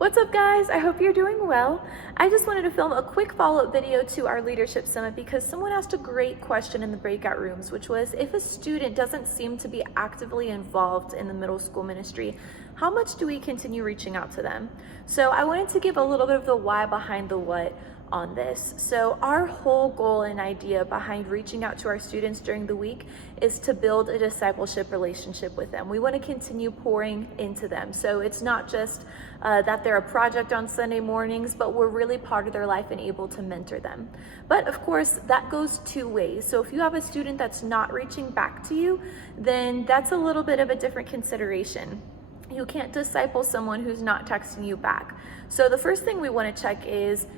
What's up, guys? I hope you're doing well. I just wanted to film a quick follow-up video to our leadership summit because someone asked a great question in the breakout rooms, which was, if a student doesn't seem to be actively involved in the middle school ministry, how much do we continue reaching out to them? So I wanted to give a little bit of the why behind the what on this. So our whole goal and idea behind reaching out to our students during the week is to build a discipleship relationship with them. We want to continue pouring into them. So it's not just that they're a project on Sunday mornings, but we're really part of their life and able to mentor them. But of course, that goes two ways. So if you have a student that's not reaching back to you, then that's a little bit of a different consideration. You can't disciple someone who's not texting you back. So the first thing we want to check is,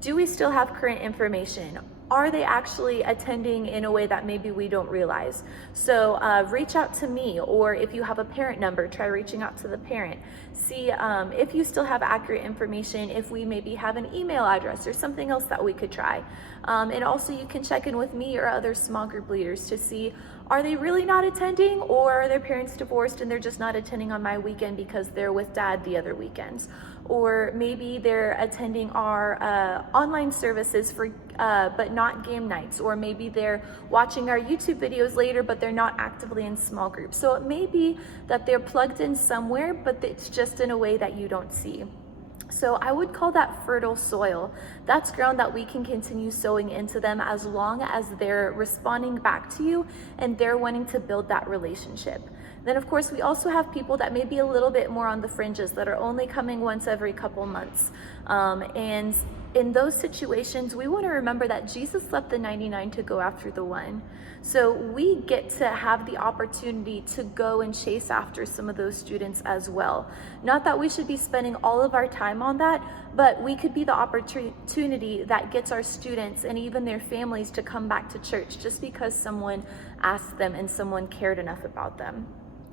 do we still have current information? Are they actually attending in a way that maybe we don't realize? So reach out to me, or if you have a parent number, try reaching out to the parent. See if you still have accurate information, if we maybe have an email address or something else that we could try. And also you can check in with me or other small group leaders to see, are they really not attending, or are their parents divorced and they're just not attending on my weekend because they're with dad the other weekends? Or maybe they're attending our online services for but not game nights, or maybe they're watching our YouTube videos later but they're not actively in small groups. So it may be that they're plugged in somewhere, but it's just in a way that you don't see. So I would call that fertile soil. That's ground that we can continue sowing into them as long as they're responding back to you and they're wanting to build that relationship. Then of course we also have people that may be a little bit more on the fringes, that are only coming once every couple months. And in those situations, we want to remember that Jesus left the 99 to go after the one. So we get to have the opportunity to go and chase after some of those students as well. Not that we should be spending all of our time on that, but we could be the opportunity that gets our students and even their families to come back to church just because someone asked them and someone cared enough about them.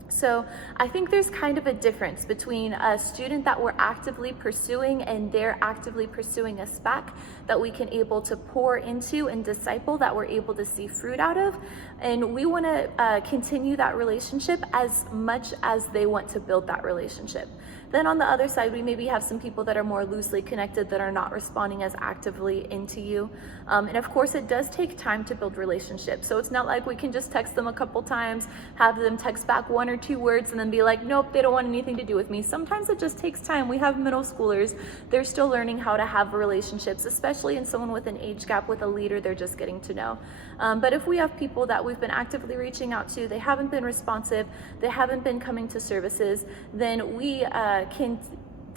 So I think there's kind of a difference between a student that we're actively pursuing and they're actively pursuing us back, that we can able to pour into and disciple, that we're able to see fruit out of. And we want to continue that relationship as much as they want to build that relationship. Then on the other side, we maybe have some people that are more loosely connected that are not responding as actively into you. And of course, it does take time to build relationships. So it's not like we can just text them a couple times, have them text back one or two words and then be like, nope, they don't want anything to do with me. Sometimes it just takes time. We have middle schoolers. They're still learning how to have relationships, especially in someone with an age gap, with a leader they're just getting to know. But if we have people that we've been actively reaching out to, they haven't been responsive, they haven't been coming to services, then we can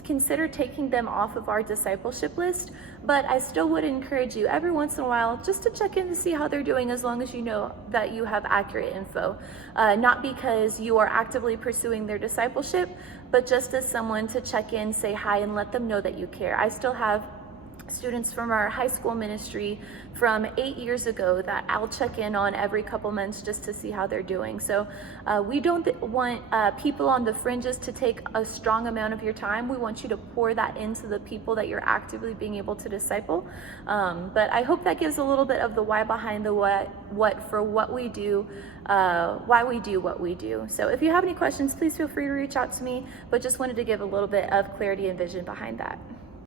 consider taking them off of our discipleship list. But I still would encourage you every once in a while just to check in to see how they're doing, as long as you know that you have accurate info. Not because you are actively pursuing their discipleship, but just as someone to check in, say hi, and let them know that you care. I still have students from our high school ministry from 8 years ago that I'll check in on every couple months just to see how they're doing. So we don't want people on the fringes to take a strong amount of your time. We want you to pour that into the people that you're actively being able to disciple. But I hope that gives a little bit of the why behind the what for what we do, why we do what we do. So if you have any questions, please feel free to reach out to me, but just wanted to give a little bit of clarity and vision behind that.